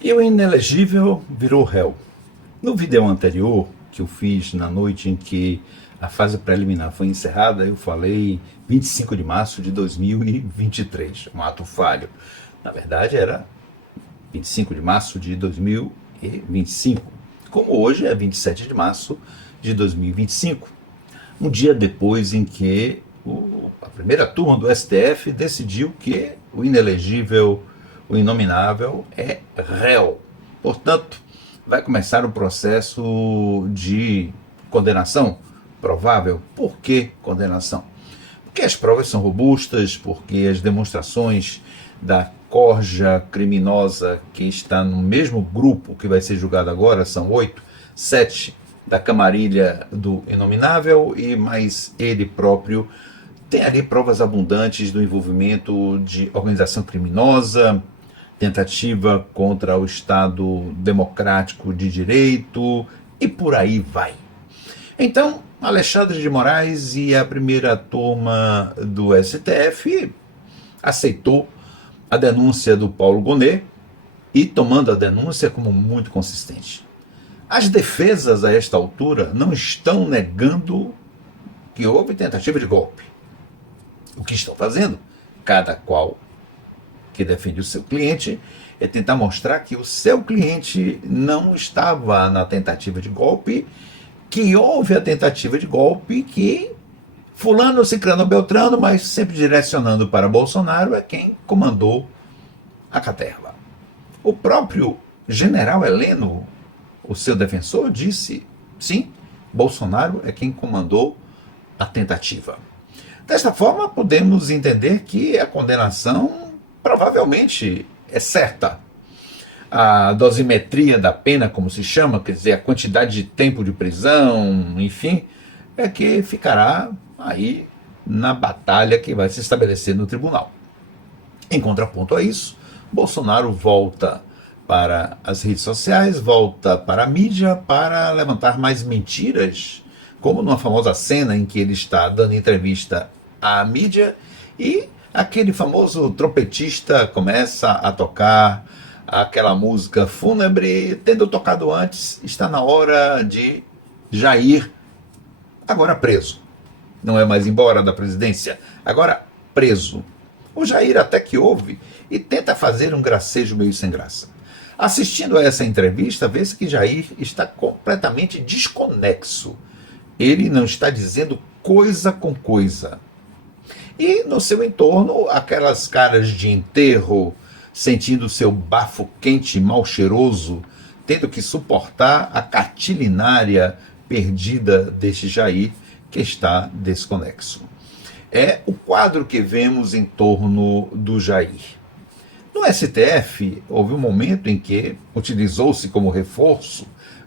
E o inelegível virou réu. No vídeo anterior, que eu fiz na noite em que a fase preliminar foi encerrada, eu falei 25 de março de 2023, um ato falho. Na verdade, era 25 de março de 2025, como hoje é 27 de março de 2025, um dia depois em que a primeira turma do STF decidiu que o inelegível, o inominável, é réu. Portanto, vai começar o processo de condenação provável. Por que condenação? Porque as provas são robustas, porque as demonstrações da corja criminosa que está no mesmo grupo que vai ser julgado agora, são 8, 7 da camarilha do inominável e mais ele próprio, tem ali provas abundantes do envolvimento de organização criminosa, tentativa contra o Estado democrático de direito e por aí vai. Então, Alexandre de Moraes e a primeira turma do STF aceitou a denúncia do Paulo Gonet e tomando a denúncia como muito consistente. As defesas a esta altura não estão negando que houve tentativa de golpe. O que estão fazendo, cada qual que defende o seu cliente, é tentar mostrar que o seu cliente não estava na tentativa de golpe, que houve a tentativa de golpe, que fulano, ciclano, beltrano, mas sempre direcionando para Bolsonaro, é quem comandou a caterva. O próprio general Heleno, o seu defensor, disse, sim, Bolsonaro é quem comandou a tentativa. Desta forma, podemos entender que a condenação provavelmente é certa. A dosimetria da pena, como se chama, quer dizer, a quantidade de tempo de prisão, enfim, é que ficará aí na batalha que vai se estabelecer no tribunal. Em contraponto a isso, Bolsonaro volta para as redes sociais, volta para a mídia para levantar mais mentiras, como numa famosa cena em que ele está dando entrevista à mídia e aquele famoso trompetista começa a tocar aquela música fúnebre, tendo tocado antes, está na hora de Jair, agora preso. Não é mais embora da presidência, agora preso. O Jair até que ouve e tenta fazer um gracejo meio sem graça. Assistindo a essa entrevista, vê-se que Jair está completamente desconexo. Ele não está dizendo coisa com coisa. E no seu entorno, aquelas caras de enterro, sentindo seu bafo quente e mal cheiroso, tendo que suportar a catilinária perdida deste Jair, que está desconexo. É o quadro que vemos em torno do Jair. No STF, houve um momento em que utilizou-se como reforço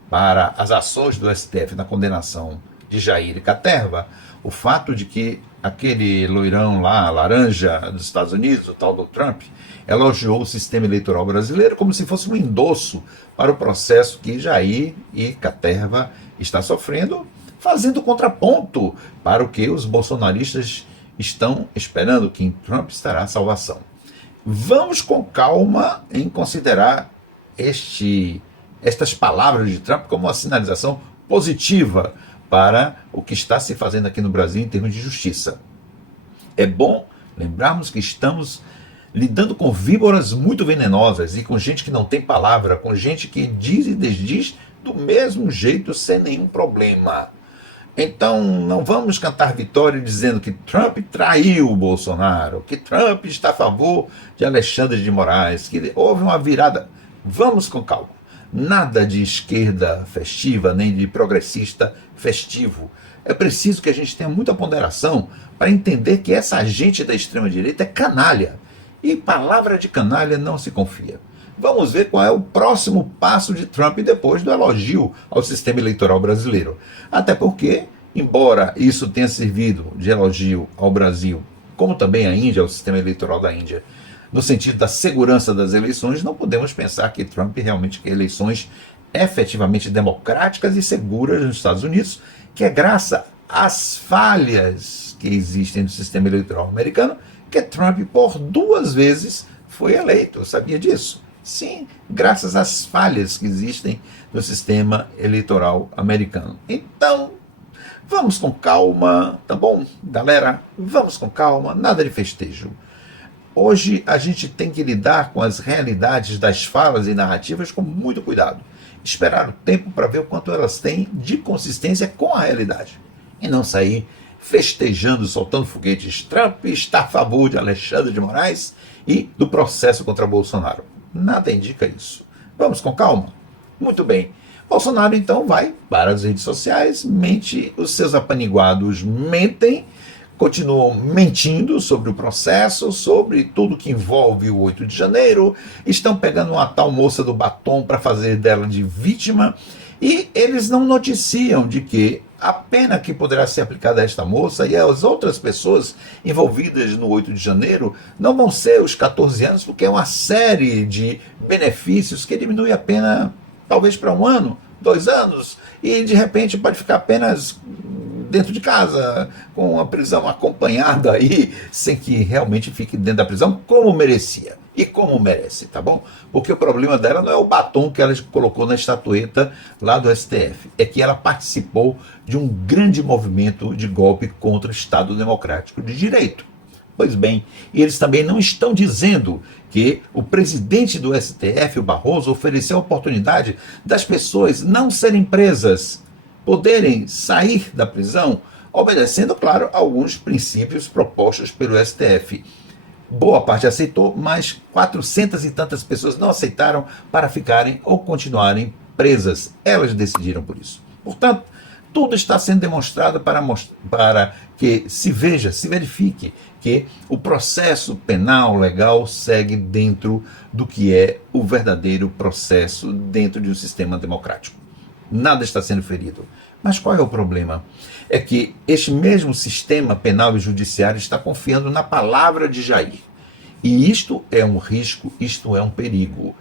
para as ações do STF na condenação de Jair e caterva o fato de que aquele loirão lá, laranja dos Estados Unidos, o tal do Trump, elogiou o sistema eleitoral brasileiro como se fosse um endosso para o processo que Jair e caterva está sofrendo, fazendo contraponto para o que os bolsonaristas estão esperando, que em Trump estará a salvação. Vamos com calma em considerar estas palavras de Trump como uma sinalização positiva para o que está se fazendo aqui no Brasil em termos de justiça. É bom lembrarmos que estamos lidando com víboras muito venenosas e com gente que não tem palavra, com gente que diz e desdiz do mesmo jeito, sem nenhum problema. Então, não vamos cantar vitória dizendo que Trump traiu o Bolsonaro, que Trump está a favor de Alexandre de Moraes, que houve uma virada. Vamos com calma. Nada de esquerda festiva, nem de progressista festivo. É preciso que a gente tenha muita ponderação para entender que essa gente da extrema-direita é canalha. E palavra de canalha não se confia. Vamos ver qual é o próximo passo de Trump depois do elogio ao sistema eleitoral brasileiro. Até porque, embora isso tenha servido de elogio ao Brasil, como também à Índia, ao sistema eleitoral da Índia, no sentido da segurança das eleições, não podemos pensar que Trump realmente quer eleições efetivamente democráticas e seguras nos Estados Unidos, que é graças às falhas que existem no sistema eleitoral americano que Trump, por 2 vezes, foi eleito. Sabia disso? Sim, graças às falhas que existem no sistema eleitoral americano. Então, vamos com calma, tá bom? Galera, vamos com calma, nada de festejo. Hoje a gente tem que lidar com as realidades das falas e narrativas com muito cuidado. Esperar o tempo para ver o quanto elas têm de consistência com a realidade. E não sair festejando, soltando foguetes. Trump está a favor de Alexandre de Moraes e do processo contra Bolsonaro. Nada indica isso. Vamos com calma? Muito bem. Bolsonaro então vai para as redes sociais, mente, os seus apaniguados mentem, continuam mentindo sobre o processo, sobre tudo que envolve o 8 de janeiro, estão pegando uma tal moça do batom para fazer dela de vítima, e eles não noticiam de que a pena que poderá ser aplicada a esta moça e às outras pessoas envolvidas no 8 de janeiro não vão ser os 14 anos, porque é uma série de benefícios que diminui a pena talvez para 1 ano, 2 anos, e de repente pode ficar apenas dentro de casa, com a prisão acompanhada aí, sem que realmente fique dentro da prisão como merecia. E como merece, tá bom? Porque o problema dela não é o batom que ela colocou na estatueta lá do STF, é que ela participou de um grande movimento de golpe contra o Estado Democrático de Direito. Pois bem, eles também não estão dizendo que o presidente do STF, o Barroso, ofereceu a oportunidade das pessoas não serem presas, poderem sair da prisão, obedecendo, claro, alguns princípios propostos pelo STF. Boa parte aceitou, mas 400 e tantas pessoas não aceitaram para ficarem ou continuarem presas. Elas decidiram por isso. Portanto, tudo está sendo demonstrado para que se veja, se verifique que o processo penal legal segue dentro do que é o verdadeiro processo dentro de um sistema democrático. Nada está sendo ferido. Mas qual é o problema? É que este mesmo sistema penal e judiciário está confiando na palavra de Jair. E isto é um risco, isto é um perigo.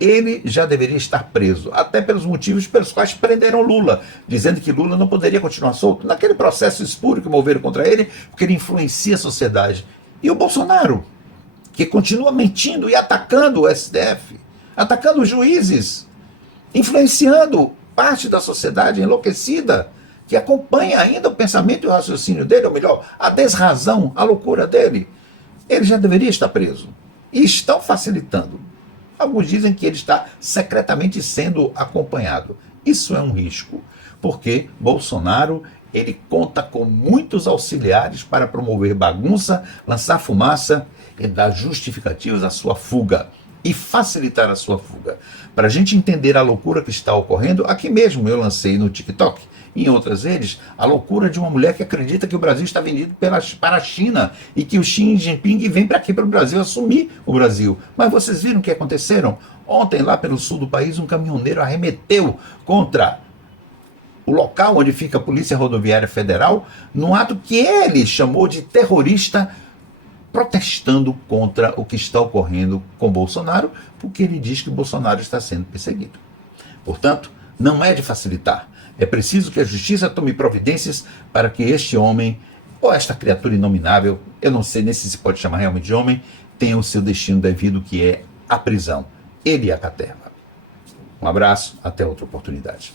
Ele já deveria estar preso, até pelos motivos pelos quais prenderam Lula, dizendo que Lula não poderia continuar solto, naquele processo espúrio que moveram contra ele, porque ele influencia a sociedade. E o Bolsonaro, que continua mentindo e atacando o STF, atacando os juízes, influenciando parte da sociedade enlouquecida, que acompanha ainda o pensamento e o raciocínio dele, ou melhor, a desrazão, a loucura dele. Ele já deveria estar preso. E estão facilitando. Alguns dizem que ele está secretamente sendo acompanhado. Isso é um risco, porque Bolsonaro ele conta com muitos auxiliares para promover bagunça, lançar fumaça e dar justificativos à sua fuga e facilitar a sua fuga. Para a gente entender a loucura que está ocorrendo, aqui mesmo eu lancei no TikTok, em outras redes, a loucura de uma mulher que acredita que o Brasil está vendido para a China e que o Xi Jinping vem para aqui para o Brasil assumir o Brasil. Mas vocês viram o que aconteceram? Ontem, lá pelo sul do país, um caminhoneiro arremeteu contra o local onde fica a Polícia Rodoviária Federal, num ato que ele chamou de terrorista, protestando contra o que está ocorrendo com Bolsonaro, porque ele diz que Bolsonaro está sendo perseguido. Portanto, não é de facilitar. É preciso que a justiça tome providências para que este homem, ou esta criatura inominável, eu não sei nem se se pode chamar realmente de homem, tenha o seu destino devido, que é a prisão. Ele e a caterva. Um abraço, até outra oportunidade.